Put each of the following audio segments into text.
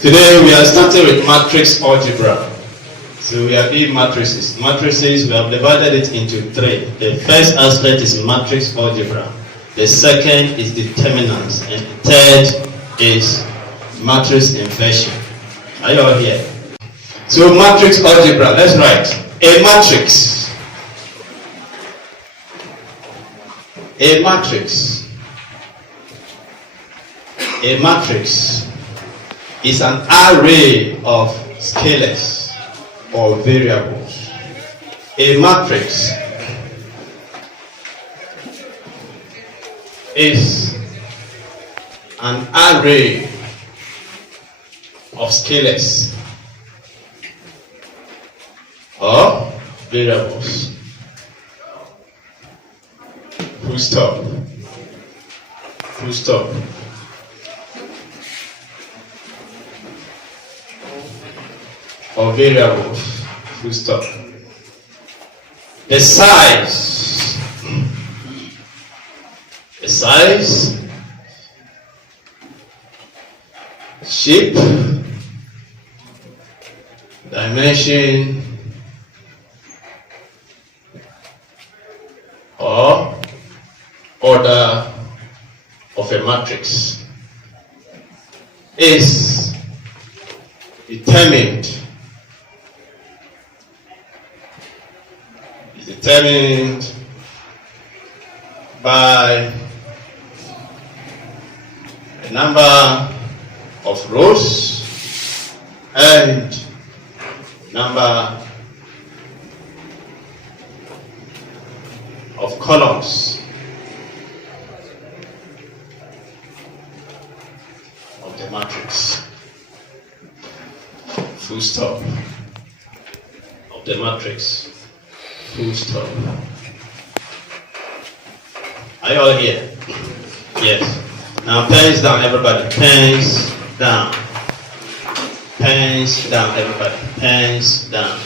Today we are starting with matrix algebra. So we are doing matrices. Matrices, we have divided it into three. The first aspect is matrix algebra. The second is determinants. And the third is matrix inversion. Are you all here? So matrix algebra, let's write. A matrix. A matrix. A matrix is an array of scalars or variables. A matrix is an array of scalars or variables. Full stop. Full stop. Or variables. Full stop. The size. The size. Shape. Dimension. Or order of a matrix is determined by a number of rows and number of columns of the matrix. Full stop. Of the matrix. Full stop. Are you all here? Yes. Now pens down, everybody. Pens down. Pens down, everybody. Pens down.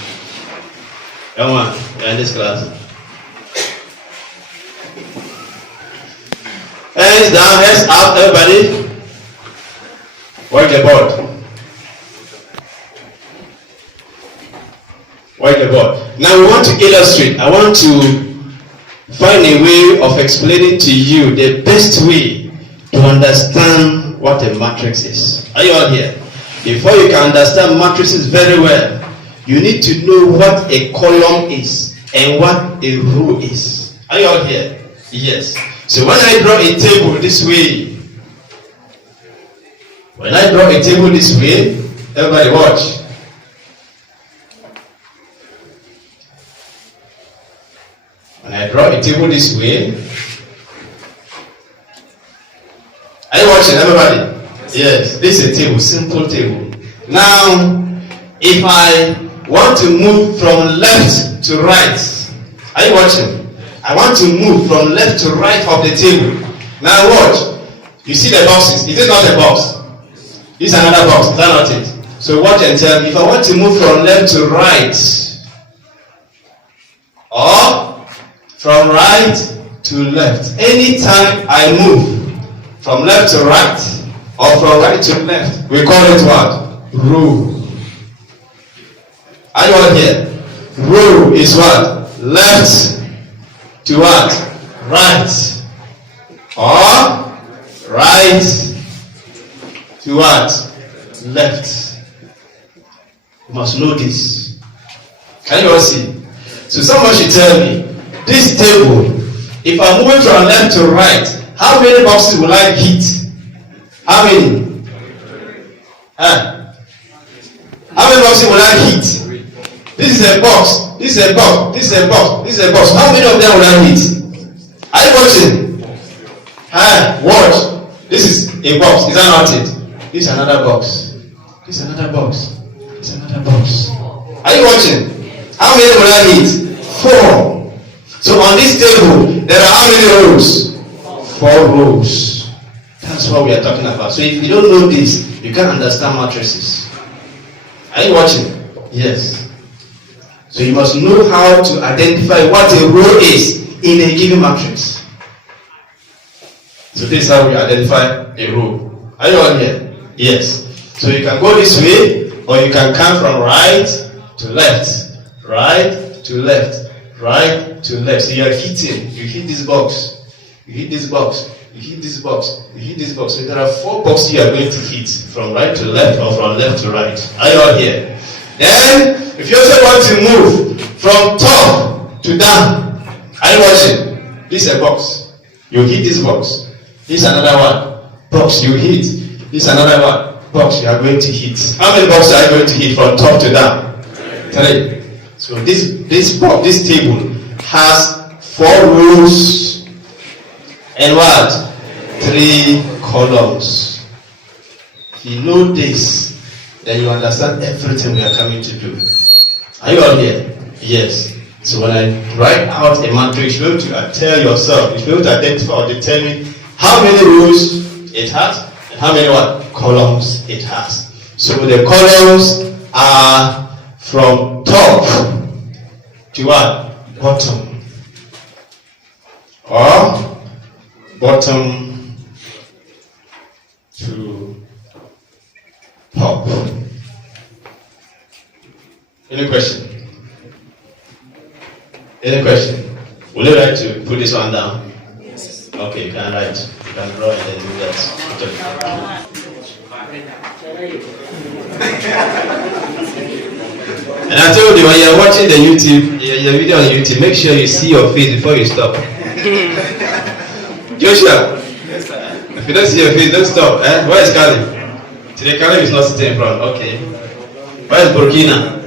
Come on, you're in this class. Hands down, hands up, everybody. Work the board. Work the board. Now we want to illustrate. I want to find a way of explaining to you the best way to understand what a matrix is. Are you all here? Before you can understand matrices very well, you need to know what a column is and what a row is. Are you all here? Yes. So when I draw a table this way, everybody watch. When I draw a table this way, are you watching, everybody? Yes, this is a table, simple table. Now, if I want to move from left to right, are you watching? I want to move from left to right of the table. Now watch. You see the boxes. Is it not a box? This is another box. Is that not it? So watch and tell me. If I want to move from left to right, or from right to left, anytime I move from left to right, or from right to left, we call it what? Row. Are you all here? Row is what? Left to what? Right. Or right to what? Left. You must know this. Can you all see? So someone should tell me, this table, if I'm moving from left to right, how many boxes will I hit? How many? How many boxes will I hit? This is a box. This is a box. This is a box. This is a box. How many of them will I hit? Are you watching? Watch. This is a box. Is that not it? This is another box. This is another box. This is another box. Are you watching? How many will I hit? 4. So on this table, there are how many rows? 4 rows. That's what we are talking about. So if you don't know this, you can't understand matrices. Are you watching? Yes. So you must know how to identify what a row is in a given matrix. So this is how we identify a row. Are you all here? Yes. So you can go this way, or you can come from right to left, right to left, right to left. So you are hitting. You hit this box. You hit this box. You hit this box. You hit this box. So there are 4 boxes you are going to hit from right to left or from left to right. Are you all here? Then, if you also want to move from top to down, are you watching? This is a box. You hit this box. This is another one. Box you hit. This is another one. Box you are going to hit. How many boxes are you going to hit from top to down? 3. So this box, this table has 4 rows and what? 3 columns. If you know this, then you understand everything we are coming to do. Are you all here? Yes. So when I write out a matrix, you have to tell yourself, you have to identify or determine how many rows it has and how many what? Columns it has. So the columns are from top to what? Bottom. Or bottom to top. Any question? Any question? Would you like to put this one down? Yes. Okay, you can write. You can draw and then do that. And I told you, when you're watching the video on YouTube, make sure you see your face before you stop. Joshua, yes, sir. If you don't see your face, don't stop. Where is Caleb? Today Caleb is not sitting in front. Okay. Where is Burkina?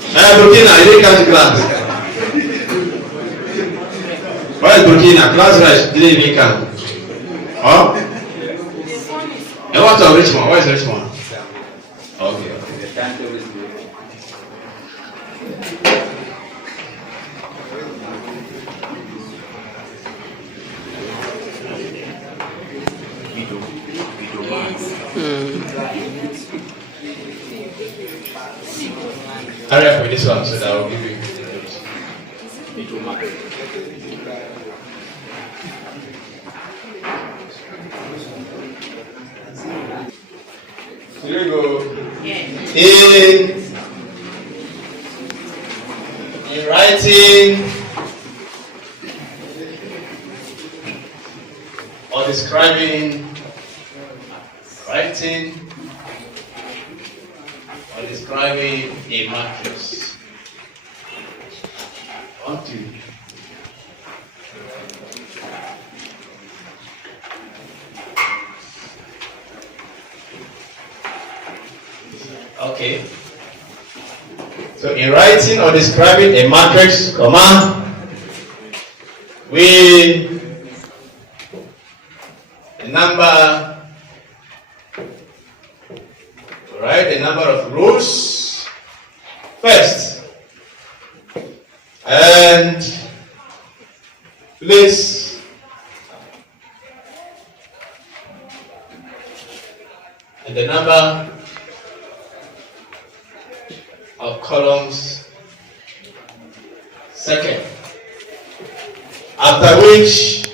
Burkina, you didn't come to class. Where is Burkina? Class rush, didn't even come. Huh? And what of Richmond? Where is Richmond? Okay. Hurry up with this one so that I will give you. Here we go. In writing or describing a matrix. 1, 2. Okay. So in writing or describing a matrix, we write the number of rows first and place and the number of columns second, after which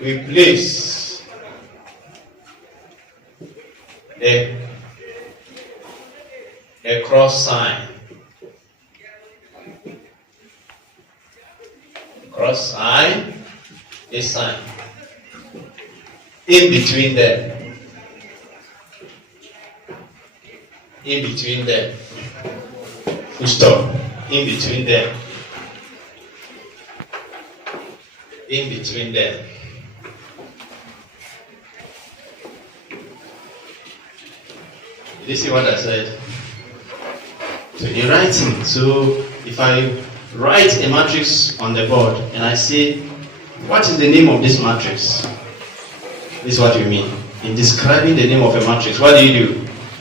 we place a cross sign. Cross sign, a sign in between them. In between them. Full stop. In between them. In between them. Did you see what I said? So in writing, so if I write a matrix on the board and I say, what is the name of this matrix? This is what you mean. In describing the name of a matrix, what do?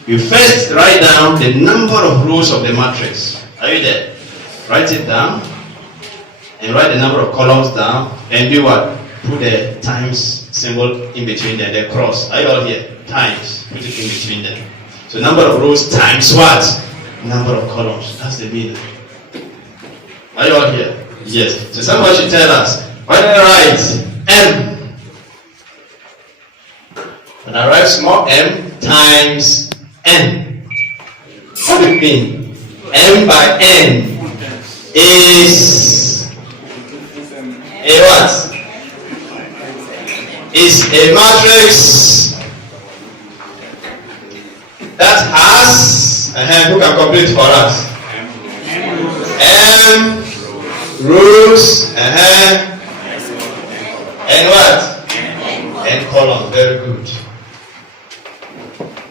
You first write down the number of rows of the matrix. Are you there? Write it down and write the number of columns down and do what? Put the times symbol in between them, the cross. Are you all here? Times. Put it in between them. So number of rows times what? Number of columns. That's the meaning. Are you all here? Yes. So somebody should tell us. Why did I write M and I write small m times n. What do you mean? M by n is a what? Is a matrix that has, who can complete for us? M rows, and what? N columns. Very good.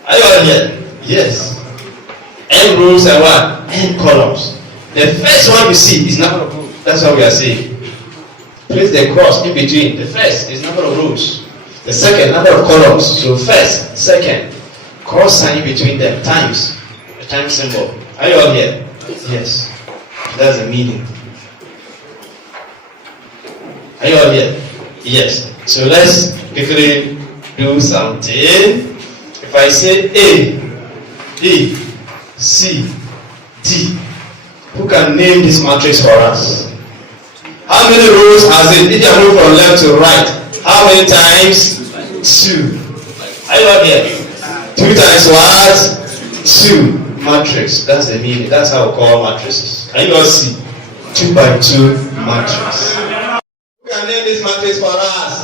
Are you all here? Yes. N rows and what? N columns. The first one you see is number of rows. That's what we are saying. Place the cross in between. The first is number of rows. The second, number of columns. So first, second, cross sign in between them, times. The time symbol. Are you all here? Yes. That's the meaning. Are you all here? Yes. So let's quickly do something. If I say A, B, C, D, who can name this matrix for us? How many rows has it? If you move from left to right, how many times? 2. Are you all here? 2 times what? 2. Matrix. That's the meaning. That's how we call matrices. Can you all see? 2 by 2 matrix. Who can name this matrix for us?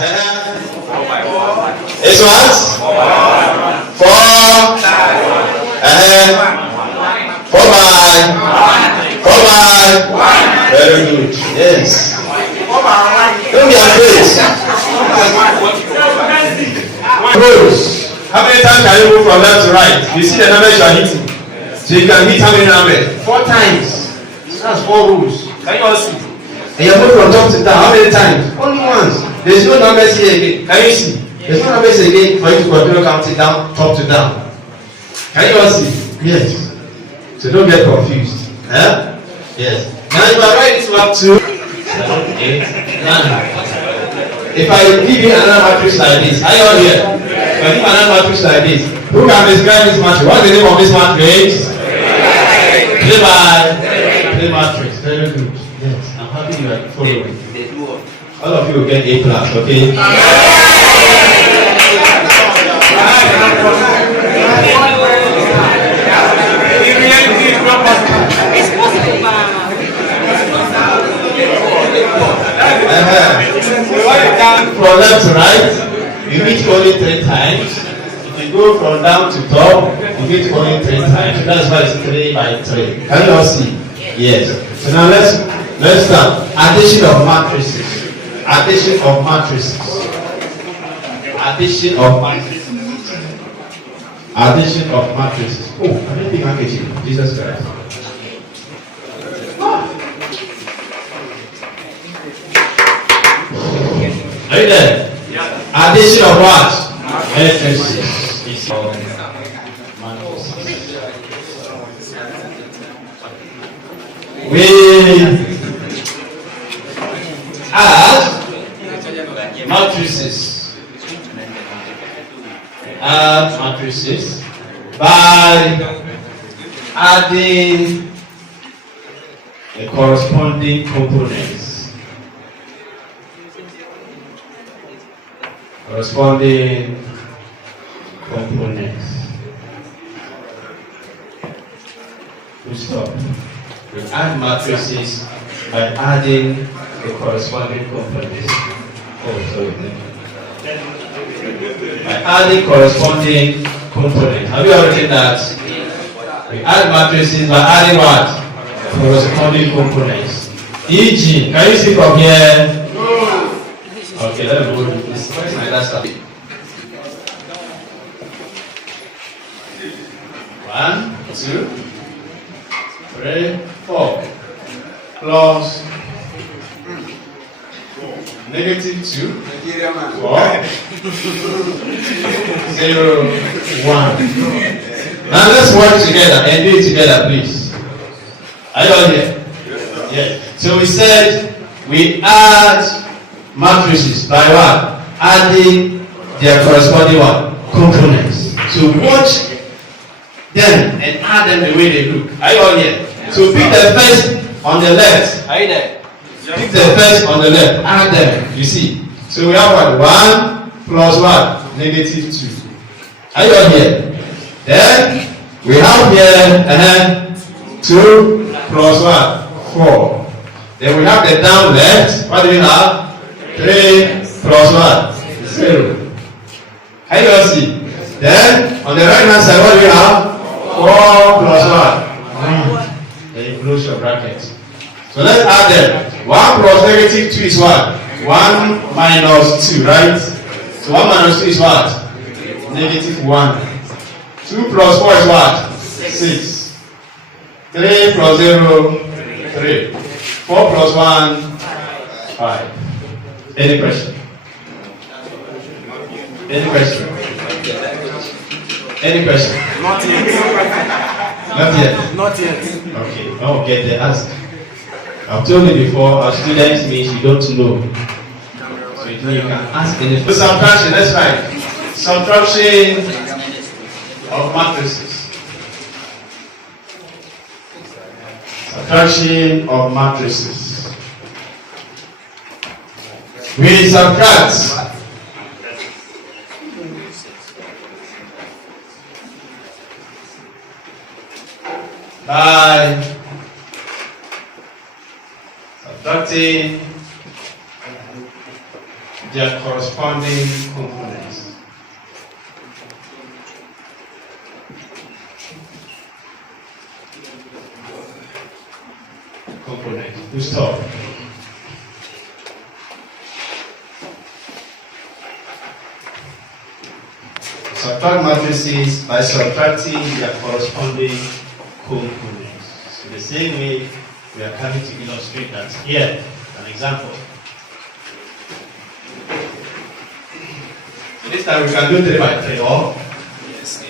It's what? 4. 4 by 4 by 1. Very good. Yes. Don't be afraid. Rows. How many times can you move from left to right? You see the numbers you are hitting. So you can hit how many numbers? 4 times. That's 4 rows. Can you all see? And you move from top to down. How many times? Only once. There's no numbers here again. Can you see? There's no numbers again for you to continue counting down, top to down. Can you all see? Yes. So don't get confused. Huh? Yes. Now you are writing this back to 7, 8, 9. If I give you another matrix like this, are you all here? If I give another matrix like this, who can describe this matrix? What's the name of this matrix? Play matrix. Very good. Yes. I'm happy you are following. All of you will get A class, okay? From left to right, you meet only 3 times. If you go from down to top, you meet only 3 times. That's why it's 3 by 3. Can you all see? Yes. So now let's start. Addition of matrices. Addition of matrices. Addition of matrices. Addition of matrices. Oh, I didn't think I could see Jesus Christ. Are you there? Yeah. Addition of what? Matrices. We add matrices. Add matrices by adding the corresponding components. Corresponding components. We stop. We add matrices by adding the corresponding components. Oh, sorry. By adding corresponding components. Have you all written that? We add matrices by adding what? Corresponding components. E.g., can you see from here? Okay, let me go with this. Where's my last step? 1, 2, 3, 4. Plus negative 2, 4, 0, 1. Now let's work together and do it together, please. Are you all here? Yes. So we said we add matrices by what? Adding their corresponding what? Components. So watch them and add them the way they look. Are you all here? So pick the first on the left. Are you there? Pick the first on the left. Add them. You see. So we have what? 1 plus what? Negative 2. Are you all here? Then we have here 2 plus 1, 4. Then we have the down left. What do we have? 3 plus 1, 0. How you all see? Then on the right hand side, what do we have? 4 plus 1. Then you close your bracket. So let's add them. 1 plus negative 2 is what? 1 minus 2, right? So 1 minus 2 is what? Negative 1. 2 plus 4 is what? 6. 3 plus 0, 3. 4 plus 1, 5. Any question? Any question? Any question? Not yet. Not yet? Not yet. Okay, now we'll get the answer. I've told you before, our students means you don't know. So you can ask anything. So subtraction, let's write. Subtraction of matrices. Subtraction of matrices. We subtract by subtracting their corresponding components. Who stop? Subtract matrices by subtracting their corresponding components. So the same way we are coming to illustrate that here. An example. So this time we can do 3 by 3 or? Yes.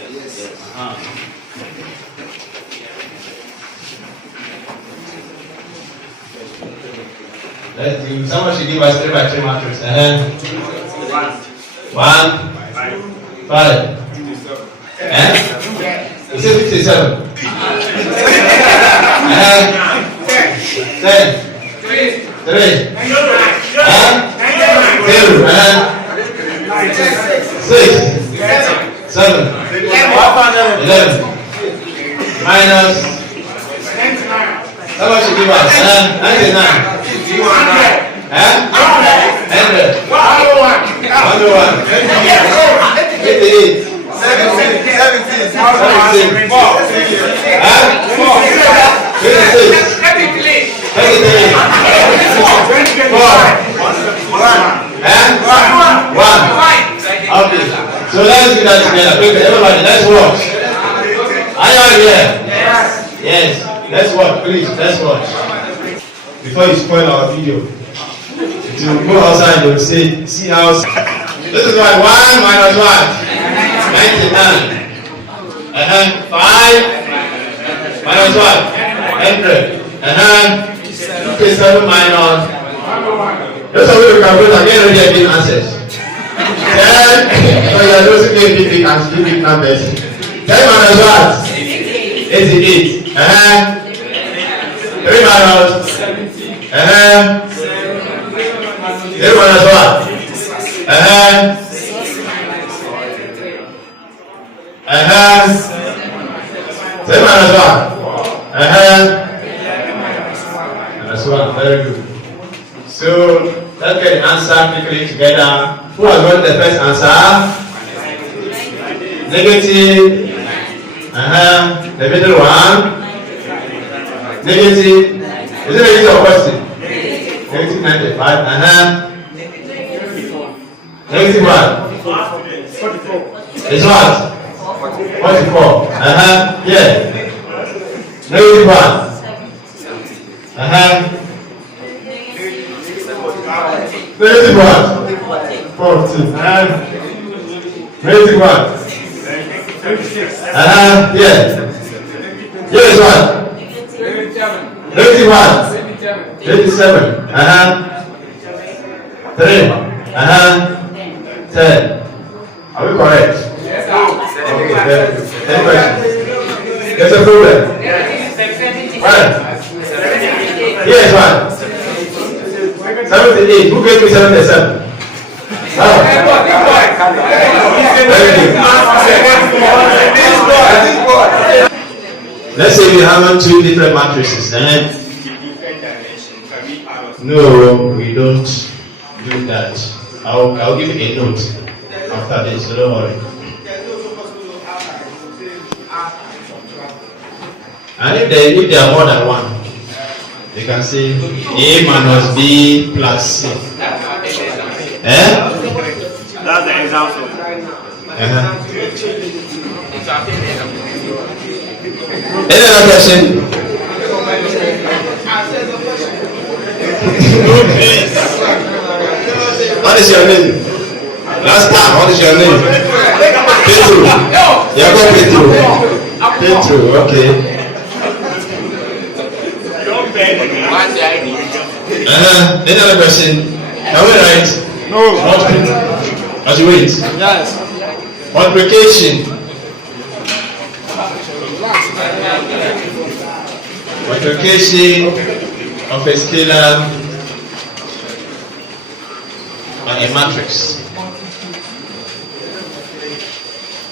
Let's do, someone should give us 3 by 3 matrix. 1, 5. You said 57. 10. 3. 0. 6. 7. 11. Minus. Someone should give us 99. 100. 101. 88. 17. 4. Okay. So let's do that together. Quickly, everybody, let's watch. Are you all here? Yes. Let's watch, please. Let's watch. Before you spoil our video, to go outside, you'll say, see how. This is what 1 minus 1. 99. 5 minus 1. 100. 57 minus. Those of you who can vote again already have been answers. 10. So you are those who give big and give big numbers. 10 minus what? 88. 3 minus. 0 minus what? 10 minus what? Minus 1. Very good. So let's get the answer quickly together. Who has got the first answer? Negative. The middle one. Negative. Is it a easy question? Negative 95. Negative what? 44. It's what? 44. Yeah. Negative 1. Negative 1. 14. Negative 1. Yeah. Yes, what? Negative 1. 87. 3. 10. Are we correct? Okay. Any questions? There's a problem. What? Yes, what? 78. Who gave me 77? Oh. Very good. Let's say we have two different matrices. No, we don't do that. I'll give you a note after this, so don't worry. And if there are more than one, they can say A minus B plus C. That's the example. Any other question? What is your name? Last time, what is your name? Petru. Yago Petru. Petru, okay. Any other question? Can we write? No. As you wait. Yes. Multiplication. Multiplication of a scalar by a matrix.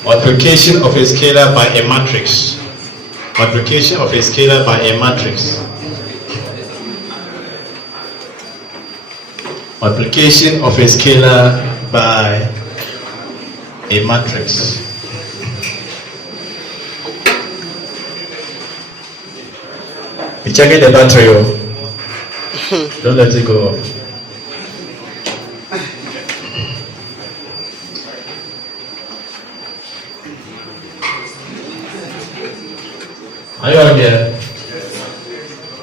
Multiplication of a scalar by a matrix. Multiplication of a scalar by a matrix. Multiplication of a scalar by a matrix. Be checking the battery. Don't let it go off. Are you all here?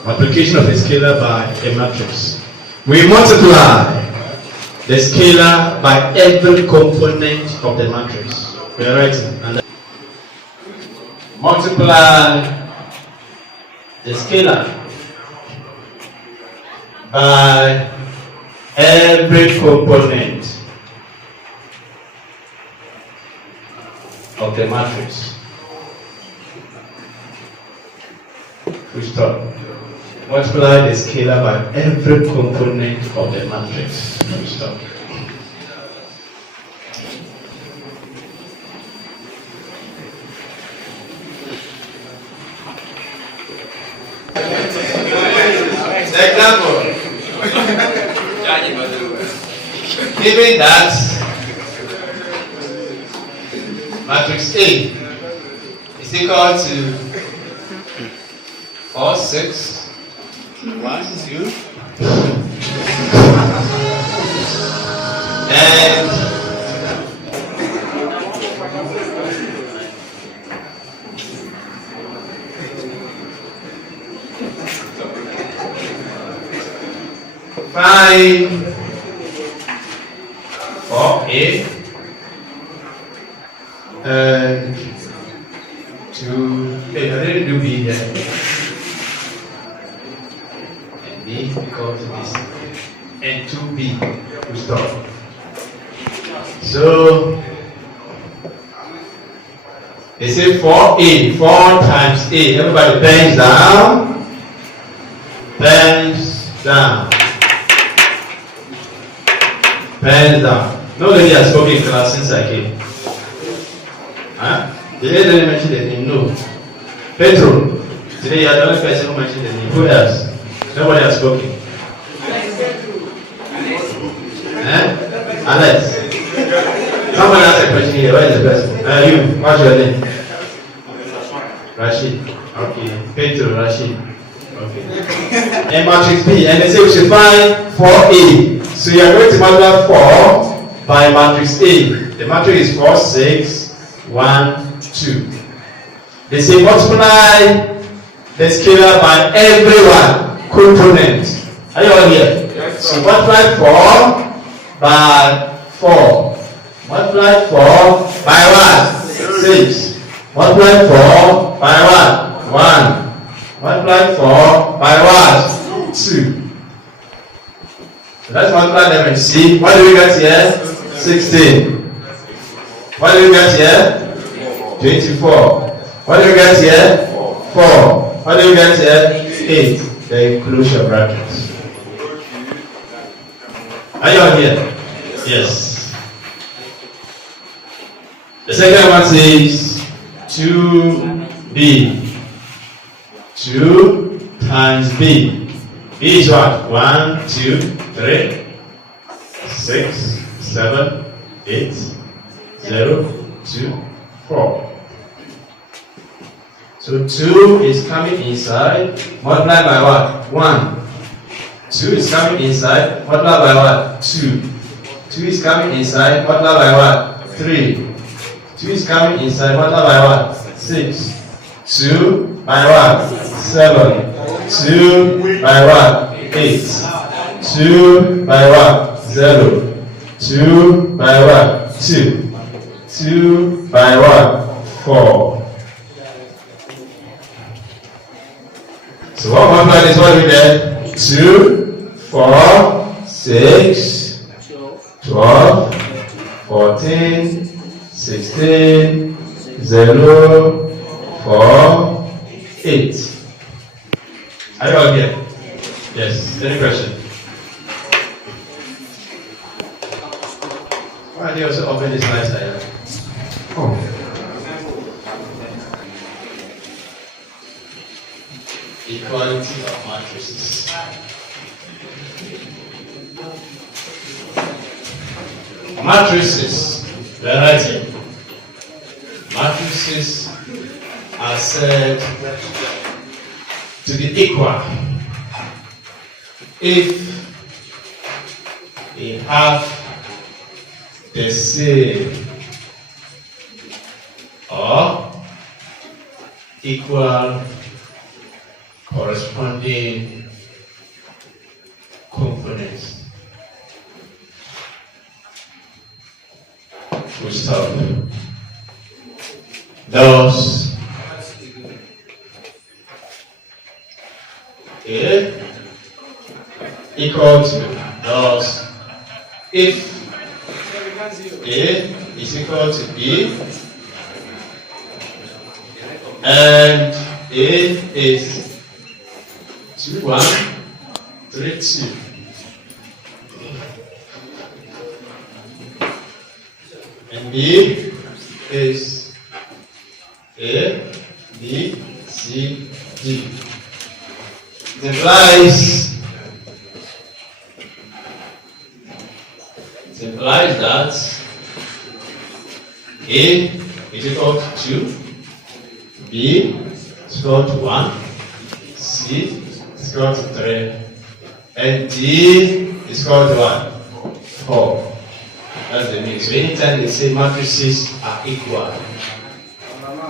Multiplication of a scalar by a matrix. We multiply the scalar by every component of the matrix. We are writing. And multiply the scalar by every component of the matrix. We stop. Multiply the scalar by every component of the matrix. We stop. Example. Given that matrix A is equal to 4, 6, 1, 2, and 5, 4, 8, and 2. Okay, I didn't do B here. B equal to this, and 2B to stop. So they say 4A, 4 times A. Everybody bends down, bends down, bends down. Nobody has spoken in class since I came. Huh? Did they didn't mention the name? No. Petro. Today you are the only person who mentioned the name. Who else? Nobody has spoken. Alex. Someone asked a question here. Where is the person? You. What's your name? Rashid. Okay. Petro Rashid. Okay. And matrix B. And they say we should find 4A. So you are going to multiply 4 by matrix A. The matrix is 4, 6, 1, 2. They say multiply the scalar by everyone. Component. Are you all here? Yes, so multiply 4 by 4. Multiply 4 by what? 6. Multiply 4 by what? 1. Multiply 4 by what? 2. So let's multiply them and see. What do we get here? 16. What do we get here? 24. What do we get here? 4. What do we get here? 8. Then close your brackets. Are you all here? Yes. The second one says 2b. 2 times b. B is what? 1, 2, 3, 6, 7, 8, 0, 2, 4. So 2 is coming inside, multiplied by what? 1. 2 is coming inside, multiplied by what? 2. 2 is coming inside, multiplied by what? 3. 2 is coming inside, multiplied by what? 6. 2 by what? 7. 2 by what? 8. 2 by what? 0. 2 by what? 2. 2 by what? 4. So what multiplied is what we get? 2, 4, 6, 12, 14, 16, 0, 4, 8. Are you all here? Yes. Any question? Why are they also open this nice area? Oh. Equality of matrices. Matrices, we are writing. Matrices are said to be equal if they have the same or equal corresponding components. Full stop. Thus, A equal to thus if A is equal to B and A is 2, 1, 3, 2. And B is A, B, C, D. It implies that A is equal to 2, B is equal to 1, C is equal to 3, and D is equal to what? 4. That's the mean. So anytime they say matrices are equal,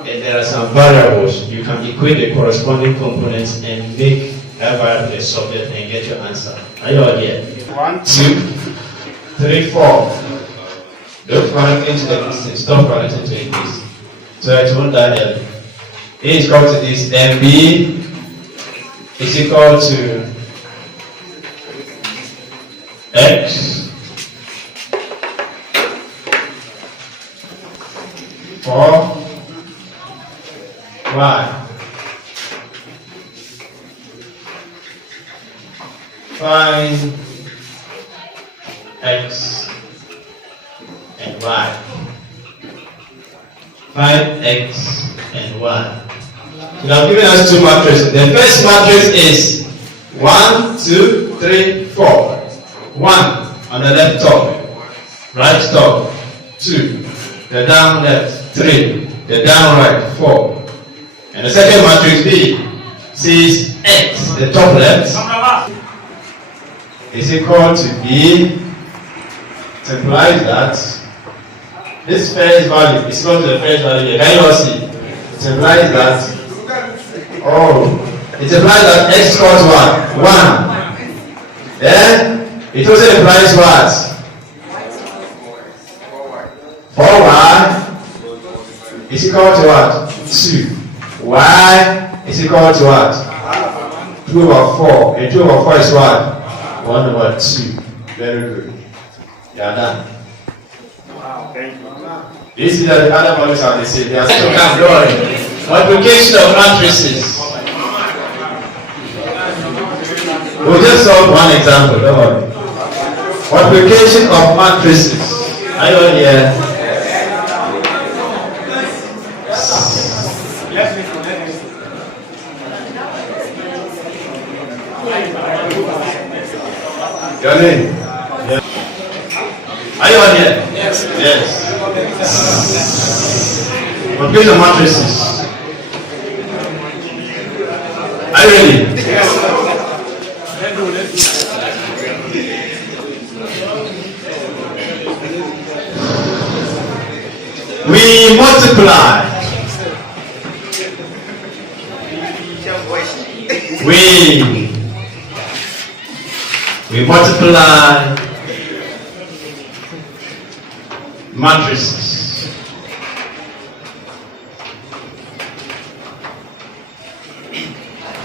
and there are some variables, you can equate the corresponding components and make that variable a subject and get your answer. Are you all here? 1, 2, 3, 4. Don't connect into the distance. Stop connecting to this. So it won't die L. A is equal to this, and B is equal to X 4 Y. Find X and Y. Find X and Y. You have given us two matrices. The first matrix is 1, 2, 3, 4. 1 on the left top, right top, 2, the down left, 3, the down right, 4. And the second matrix B says X, the top left, is equal to B. It implies that this first value is equal to the first value. Can you all see? It implies that, it implies that X equals what? 1. Then it also implies what? 4y is equal to what? 2. Y is equal to what? 2 over 4. And 2 over 4 is what? 1 over 2. Very good. You are done. Wow, thank you. You see that the other values are the same. They are still going. Multiplication of matrices. We'll just solve one example. Don't worry. Multiplication of matrices. Are you all here? Your name? Yeah. Are you on here? Yes. Yes. Multiplication of matrices. Are you ready? Yes. We multiply. We multiply matrices.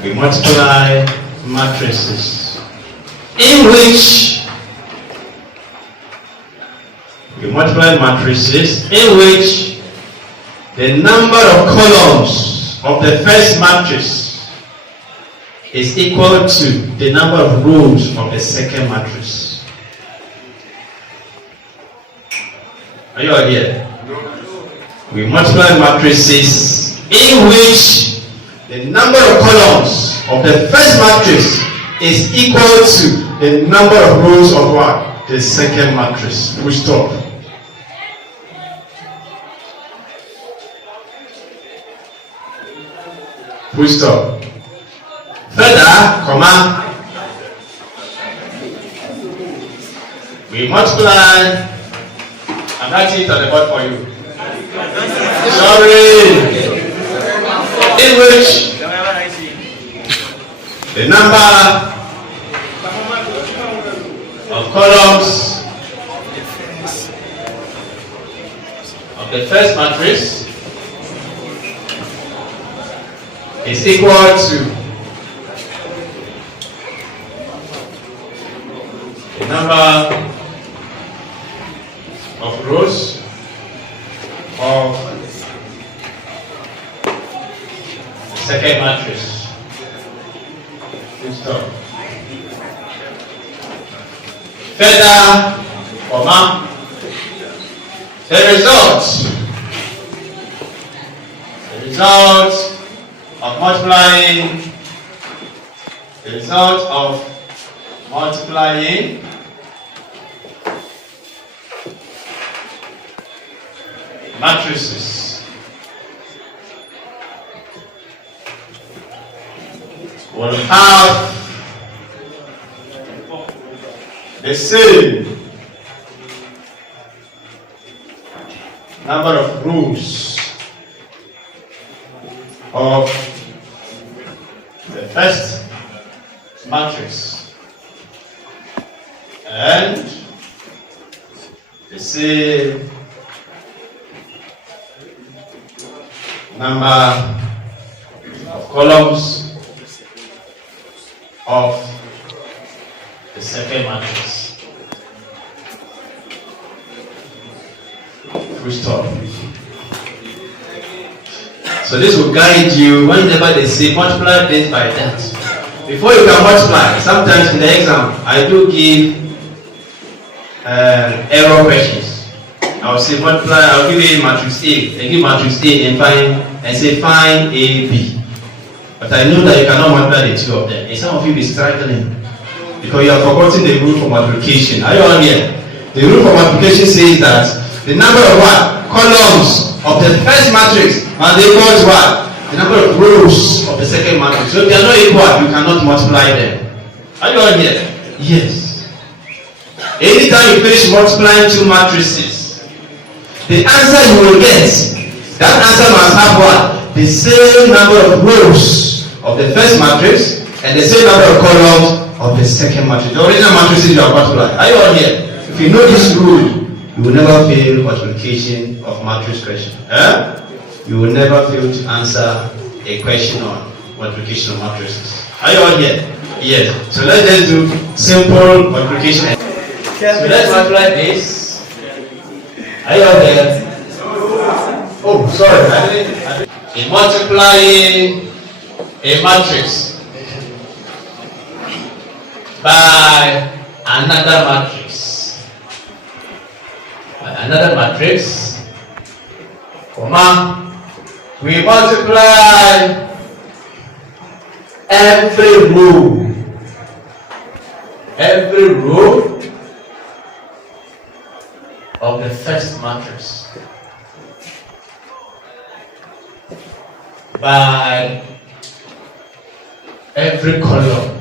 We multiply matrices in which the number of columns of the first matrix is equal to the number of rows of the second matrix. Are you all here? We multiply matrices in which the number of columns of the first matrix is equal to the number of rows of what? The second matrix. Full stop. Full stop. Further, comma. We multiply. I'm writing it on the board for you. Sorry. In which the number of columns of the first matrix is equal to the number of rows of the second matrix. Stop. Further, comma, the result of multiplying matrices will have the same number of rows of the first matrix and the same number of columns of the second matrix. Full stop. So this will guide you whenever they say multiply this by that. Before you can multiply, sometimes in the exam I do give error questions. I will say multiply. I will give you matrix A. I give matrix A and say find A, B. But I know that you cannot multiply the two of them. And some of you will be struggling because you have forgotten the rule for multiplication. Are you all here? The rule for multiplication says that the number of what? Columns of the first matrix must equal to what? The number of rows of the second matrix. So if they are not equal, you cannot multiply them. Are you all here? Yes. Anytime you finish multiplying two matrices, the answer you will get, that answer must have what? The same number of rows of the first matrix and the same number of columns of the second matrix. The original matrices you are multiplying. Are you all here? If you know this rule, you will never fail multiplication of matrix question. You will never fail to answer a question on multiplication of matrices. Are you all here? Yes. So let's just do simple multiplication. So let's multiply this. Are you all here? Oh, sorry. I didn't. In multiplying a matrix by another matrix, comma, we multiply every row every row of the first matrix by every column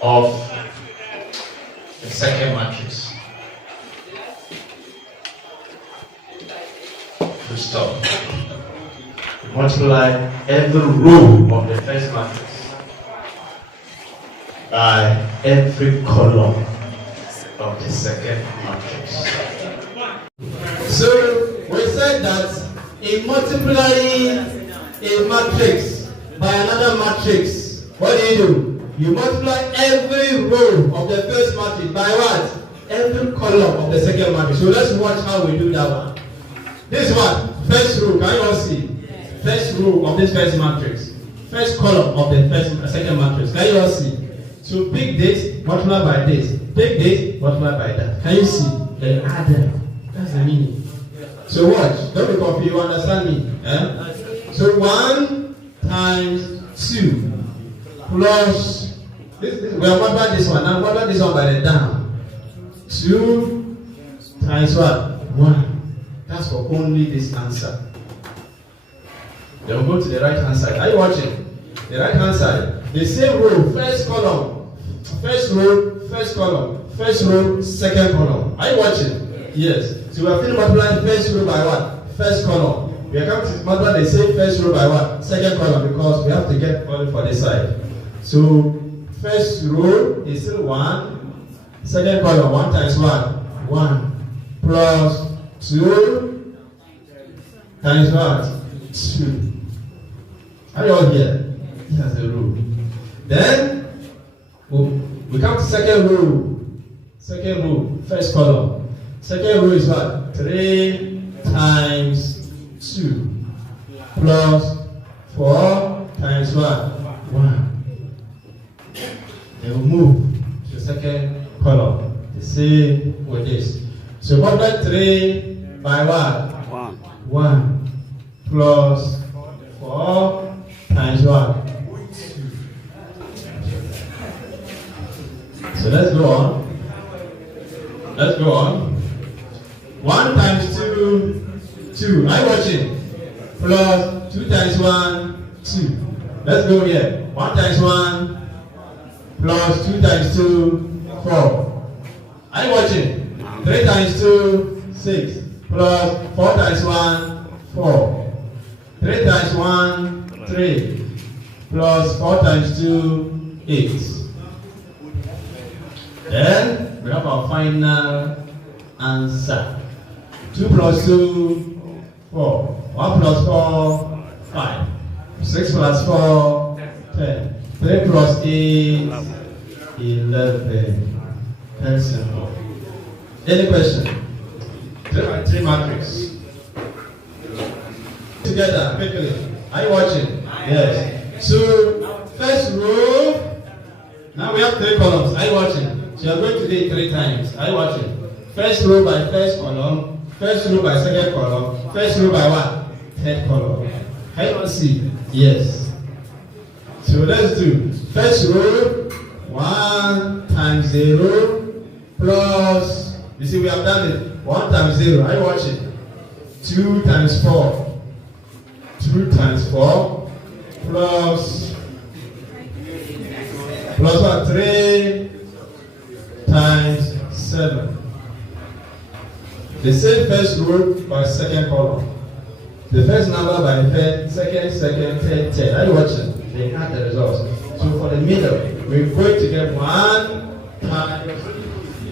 of the second matrix. To stop. Multiply every row of the first matrix by every column of the second matrix. So we said that in multiplying a matrix by another matrix, what do? You multiply every row of the first matrix by what? Every column of the second matrix. So let's watch how we do that one. This one, first row, can you all see? First row of this first matrix. First column of the second matrix. Can you all see? So pick this, multiply by this. Take this, multiply by that. Can you see? Then add them. That's the meaning. So watch. Don't be confused. You understand me? So 1 times 2 plus this we have multiplied this one. Now multiply this one by the down. 2 times what? 1. That's for only this answer. Then we'll go to the right hand side. Are you watching? The right hand side. The same row, first column. First row, first column. First row, second column. Are you watching? Yes. So we are going to multiply the first row by what? First column. We are going to multiply the same first row by what? Second column, because we have to get value for this side. So first row is still 1. Second column, 1 times what? 1 plus 2 times what? 2. Are you all here? Here's the row. Then we come to second row. Second row, first column. Second row is what? 3 times 2 plus 4 times what? 1. Then we move to the second column. The same with this. So multiply 3 by what? 1 plus 4 times what? 2. So let's go on. Let's go on. 1 times 2, 2. Are you watching? Plus 2 times 1, 2. Let's go here. 1 times 1 plus 2 times 2, 4. Are you watching? 3 times 2, 6. Plus 4 times 1, 4. 3 times 1, 3. Plus 4 times 2, 8. Then we have our final answer. 2 plus 2, 4. 1 plus 4, 5. 6 plus 4, 10. 3 plus 8, 11. Very simple. Any question? 3 by 3 matrix. Together, quickly. Are you watching? Yes. So, first row. Now we have 3 columns. Are you watching? So you are going to do it 3 times. Are you watching? First row by first column. First row by second column. First row by what? Third column. Can you see? Yes. So let's do. First row, 1 times 0 plus, you see we have done it. 1 times 0. Are you watching? 2 times 4. 2 times 4 plus what? 3 times 7. The same first row by second column. The first number by third, second, third. Are you watching? They have the results. So for the middle, we're going to get 1 times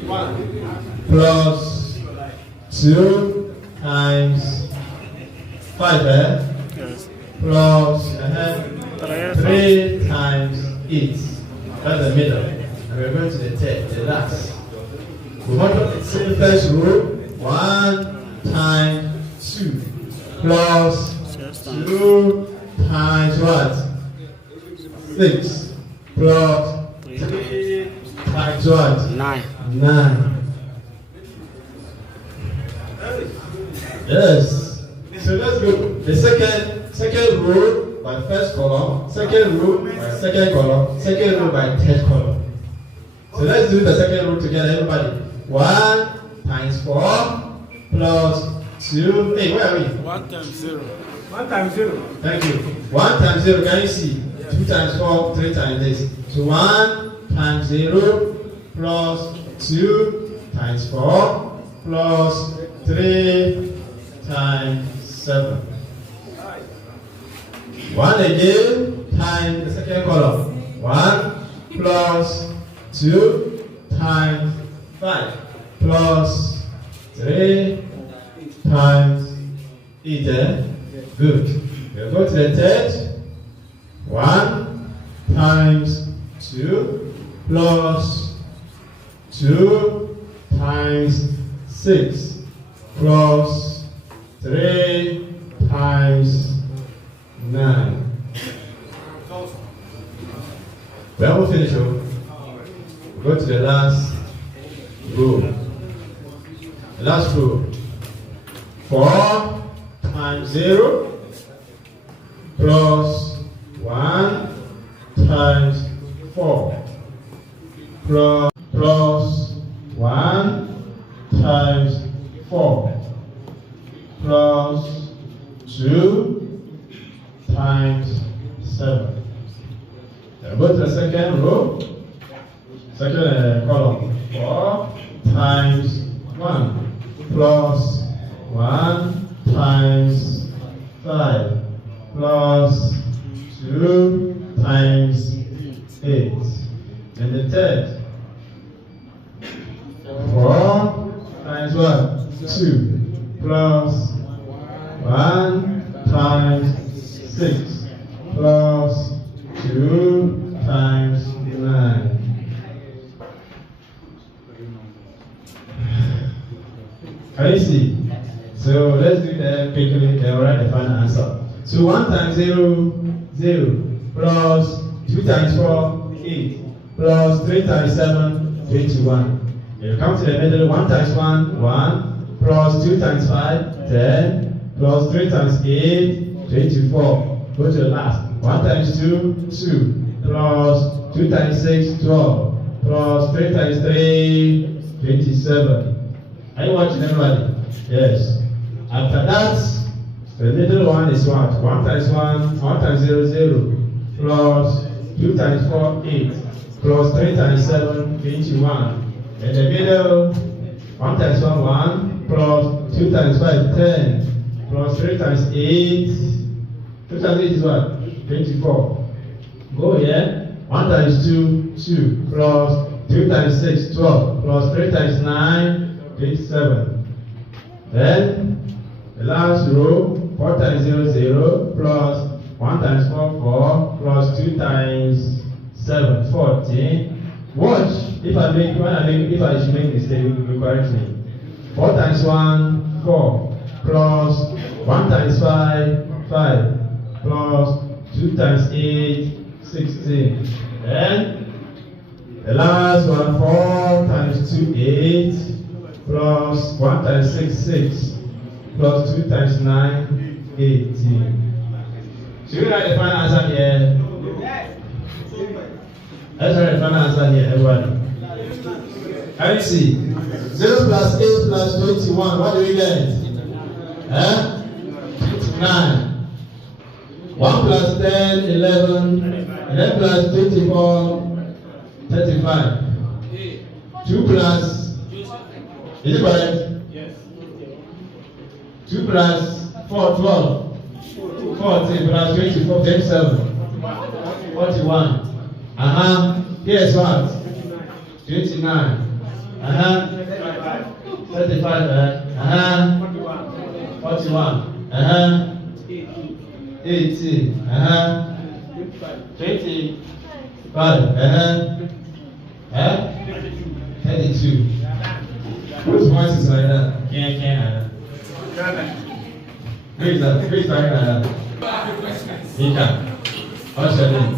1 plus 2 times 5 plus 3 times 8. That's the middle. And we're going to the third, the last. We want to see the first row. 1 times 2 plus 2 times what? 6 plus 3 times what? 9. Yes. So let's go. The second row by first column, second row by second column, second row by third column. So let's do the second row together, everybody. 1 times 4 plus 2. Hey, where are we? 1 times 0. 1 times 0. Thank you. 1 times 0, can you see? 2 times 4, 3 times this. So 1 times 0 plus 2 times 4 plus 3 times 7. 1 again times the second column. 1 plus 2 times 5 plus 3 times 8. Good. We'll go to the third. 1 times 2 plus 2 times 6 plus 3 times 9. We haven't finished. We'll go to the last row. The last row. 4 times 0 plus 1 times 4 plus 1 times 4 plus 2 times 7. Then go to the second row, second column. 4 times 1 plus 1 times 5 plus 2 times 8. And the third. 4 times what? 2 plus 1 times 6 plus 2 times 9. Can you see? So let's do that quickly and write the final answer. So 1 times 0, 0, plus 2 times 4, 8, plus 3 times 7, 21. You come to the middle, 1 times 1, 1, plus 2 times 5, 10, plus 3 times 8, 24. Go to the last. 1 times 2, 2, plus 2 times 6, 12, plus 3 times 3, 27. Are you watching, everybody? Yes. After that, the middle one is what? 1 times 1, 1 times 0, 0, plus 2 times 4, 8, plus 3 times 7, 21. In the middle, 1 times 1, 1, plus 2 times 5, 10, plus 3 times 8, 2 times 8 is what? 24. Go here, 1 times 2, 2, plus 2 times 6, 12, plus 3 times 9, 27. Then, the last row, 4 times 0, 0, plus 1 times 4, 4, plus 2 times 7, 14. Watch, if I should make a mistake, you correct me. 4 times 1, 4, plus 1 times 5, 5, plus 2 times 8, 16. Then, the last one, 4 times 2, 8, plus 1 times 6, 6, plus 2 times 9, 18. Should we write the final answer here? Let's write the final answer here, everybody. Can you see? 0 plus 8 plus 21, what do we get? 29. 1 plus 10, 11, 11 plus 24, 35. 2 plus, is it correct? Yes. 2 plus 4, 12. 40 plus 24, 27. 41. Here's what? 29. 35. 41. 18. 25. 32. Whose voice is like that? Can't. Who is that? Who is talking like that? He can. What's your name?